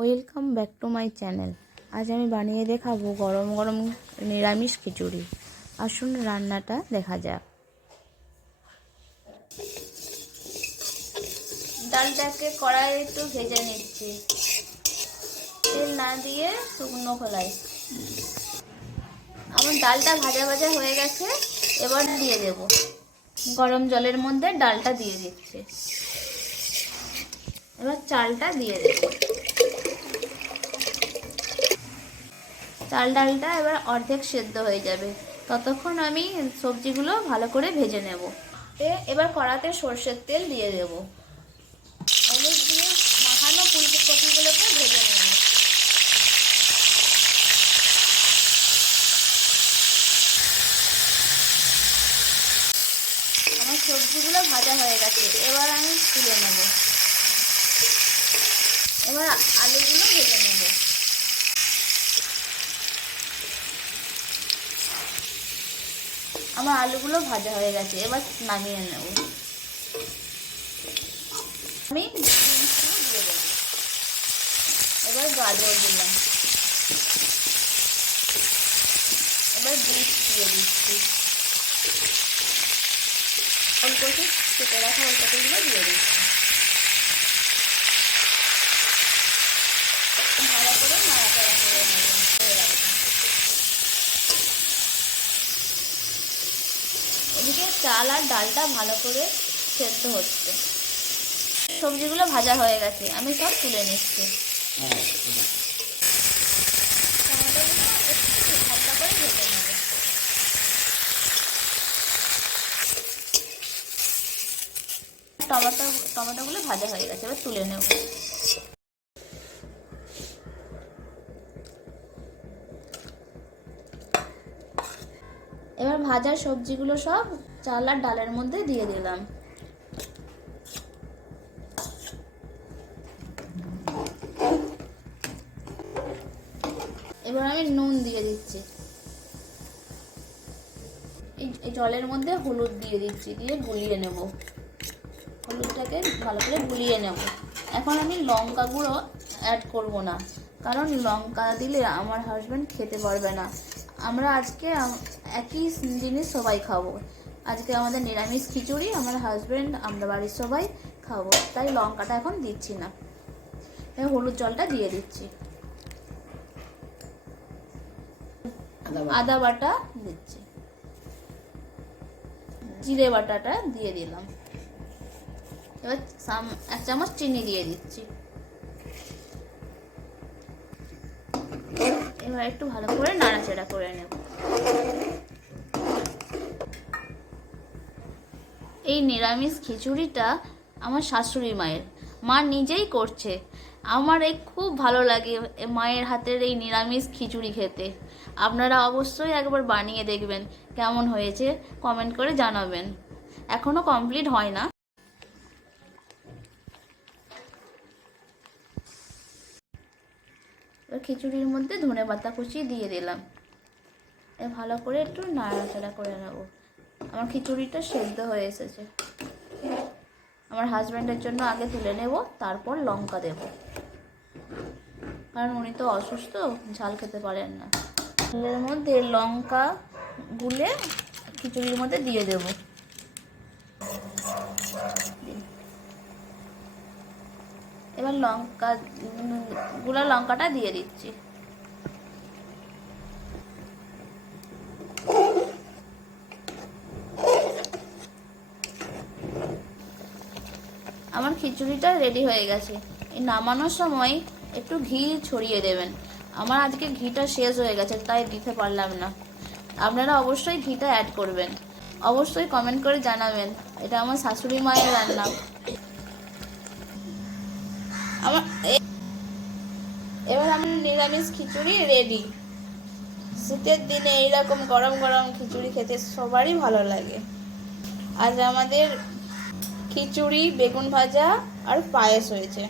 Welcome back to my channel. আজ আমি বানিয়ে দেখাবো গরম গরম নিরামিষ খিচুড়ি। আসুন রান্নাটা দেখা যাক। ডালটাকে কড়াইয়ে একটু ভেজে নিচ্ছি, তেল না দিয়ে শুকনো খোলায়। আমার ডালটা ভাজা ভাজা হয়ে গেছে, এবার দিয়ে দেব। গরম জলের মধ্যে ডালটা দিয়ে দিচ্ছি, এবার চালটা দিয়ে দেব। চাল ডালটা এবার অর্ধেক সেদ্ধ হয়ে যাবে, ততক্ষণ আমি সবজিগুলো ভালো করে ভেজে নেব। এবার কড়াতে সর্ষের তেল দিয়ে দেব, হলুদ দিয়ে মাখানো ফুলকপিগুলোকে ভেজে নেব। আমার সবজিগুলো ভাজা হয়ে গেছে, এবার আমি তুলে নেব। এবার আলুগুলো ভেজে নেব। আমার আলুগুলো ভাজা হয়ে গেছে, এবার নামিয়ে নেব। আমি বিনসগুলো দিয়ে দেব। এবার গাজর দিলাম, এবার বিট দিয়ে দিচ্ছি। অল্প একটু কেটে রাখা ওলকপিগুলো দিয়ে দিচ্ছি। ভালো করে নাড়াচাড়া করে নেব। এদিকে চাল আর ডালটা ভালো করে সেদ্ধ হচ্ছে, সবজিগুলো ভাজা হয়ে গেছে, আমি সব তুলে নিচ্ছি। টমেটোগুলো একটু হালকা করে ভেজে নেব। টমেটোগুলো ভাজা হয়ে গেছে, এবার তুলে নেব। এবার ভাজা সবজিগুলো সব চাল আর ডালের মধ্যে দিয়ে দিলাম। এবার আমি নুন দিয়ে দিচ্ছি, এই জলের মধ্যে হলুদ দিয়ে দিচ্ছি, দিয়ে গুলিয়ে নেব। হলুদটাকে ভালো করে গুলিয়ে নেব। এখন আমি লঙ্কা গুঁড়ো অ্যাড করব না, কারণ লঙ্কা দিলে আমার হাজব্যান্ড খেতে পারবে না। আমরা আজকে একই জিনিস সবাই খাবো। আজকে আমাদের নিরামিষ খিচুড়ি, আমার হাজব্যান্ড আমরা বাড়ির সবাই খাবো, তাই লঙ্কাটা এখন দিচ্ছি না। হলুদ জলটা দিয়ে দিচ্ছি, আদা বাটা দিচ্ছি, জিরে বাটাটা দিয়ে দিলাম। এবার 1 চামচ চিনি দিয়ে দিচ্ছি। এবার একটু ভালো করে নাড়াচাড়া করে নেব। এই নিরামিষ খিচুড়িটা আমার শাশুড়ি মা নিজেই করছে। আমার খুব ভালো লাগে মায়ের হাতের এই নিরামিষ খিচুড়ি খেতে। আপনারা অবশ্যই একবার বানিয়ে দেখবেন, কেমন হয়েছে কমেন্ট করে জানাবেন। এখনো কমপ্লিট হয় না। খিচুড়ির মধ্যে ধনেপাতা কুচি দিয়ে দিলাম, ভালো করে একটু নাড়াচাড়া করে নেব। আমার খিচুড়িটা সেদ্ধ হয়ে এসেছে। আমার হাজব্যান্ডের জন্য আগে তুলে নেব, তারপর লঙ্কা দেব, কারণ উনি তো অসুস্থ, ঝাল খেতে পারেন না। এর মধ্যে লঙ্কা গুলে খিচুড়ির মধ্যে দিয়ে দেব। এবার লঙ্কাটা দিয়ে দিচ্ছি। আমার খিচুড়িটা রেডি হয়ে গেছে। এই নামানোর সময় একটু ঘি ছড়িয়ে দেবেন। আমার আজকে ঘিটা শেষ হয়ে গেছে, তাই দিতে পারলাম না। আপনারা অবশ্যই ঘিটা অ্যাড করবেন। অবশ্যই কমেন্ট করে জানাবেন, এটা আমার শাশুড়ি মায়ের রান্না। এবার আমার নিরামিষ খিচুড়ি রেডি। শীতের দিনে এইরকম গরম গরম খিচুড়ি খেতে সবারই ভালো লাগে। আজ আমাদের খিচুড়ি, বেগুন ভাজা আর পায়েস হয়েছে।